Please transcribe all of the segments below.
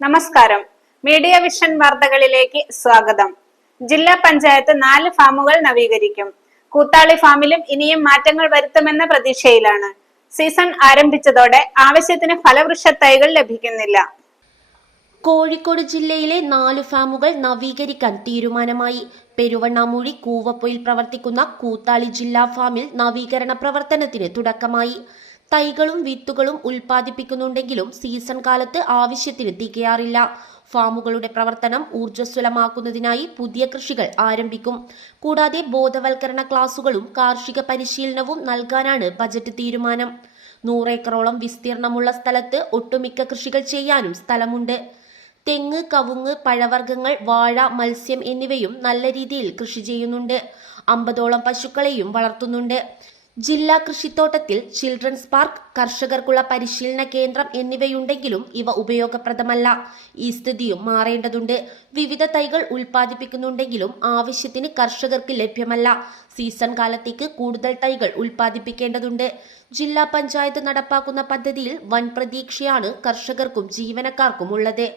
നമസ്കാരം. Media vision വാർത്തകളിലേക്ക് സ്വാഗതം. ജില്ലാ പഞ്ചായത്ത് 4 ഫാമുകൾ നവീകരിക്കും. കൂത്താളി ഫാമിലും ഇനിയും മാറ്റങ്ങൾ വരുത്തുമെന്ന പ്രതീക്ഷയിലാണ്. സീസൺ ആരംഭിച്ചതോടെ ആവശ്യത്തിന് ഫലവൃക്ഷ തൈകൾ ലഭിക്കുന്നില്ല. കോഴിക്കോട് ജില്ലയിലെ 4 ഫാമുകൾ നവീകരിക്കാൻ തീരുമാനമായി. പെരുവണ്ണാമൂഴി കൂവപ്പൊയിൽ പ്രവർത്തിക്കുന്ന കൂത്താളി ജില്ലാ ഫാമിൽ നവീകരണ പ്രവർത്തനത്തിന് തുടക്കമായി. തൈകളും വിത്തുകളും ഉൽപ്പാദിപ്പിക്കുന്നുണ്ടെങ്കിലും സീസൺ കാലത്ത് ആവശ്യത്തിന് തികയാറില്ല. ഫാമുകളുടെ പ്രവർത്തനം ഊർജ്ജസ്വലമാക്കുന്നതിനായി പുതിയ കൃഷികൾ ആരംഭിക്കും. കൂടാതെ ബോധവൽക്കരണ ക്ലാസുകളും കാർഷിക പരിശീലനവും നൽകാനാണ് ബജറ്റ് തീരുമാനം. 100 ഏക്കറോളം വിസ്തീർണമുള്ള സ്ഥലത്ത് ഒട്ടുമിക്ക കൃഷികൾ ചെയ്യാനും സ്ഥലമുണ്ട്. തെങ്ങ്, കവുങ്ങ്, പഴവർഗ്ഗങ്ങൾ, വാഴ, മത്സ്യം എന്നിവയും നല്ല രീതിയിൽ കൃഷി ചെയ്യുന്നുണ്ട്. 50ഓളം പശുക്കളെയും വളർത്തുന്നുണ്ട്. ജില്ലാ കൃഷിത്തോട്ടത്തിൽ ചിൽഡ്രൻസ് പാർക്ക്, കർഷകർക്കുള്ള പരിശീലന കേന്ദ്രം എന്നിവയുണ്ടെങ്കിലും ഇവ ഉപയോഗപ്രദമല്ല. ഈ സ്ഥിതിയും മാറേണ്ടതുണ്ട്. വിവിധ തൈകൾ ഉൽപ്പാദിപ്പിക്കുന്നുണ്ടെങ്കിലും ആവശ്യത്തിന് കർഷകർക്ക് ലഭ്യമല്ല. സീസൺ കാലത്തേക്ക് കൂടുതൽ തൈകൾ ഉൽപ്പാദിപ്പിക്കേണ്ടതുണ്ട്. ജില്ലാ പഞ്ചായത്ത് നടപ്പാക്കുന്ന പദ്ധതിയിൽ വൻ പ്രതീക്ഷയാണ് കർഷകർക്കും ജീവനക്കാർക്കും ഉള്ളത്.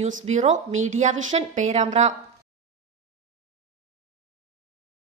News bureau, media vision, Perambra.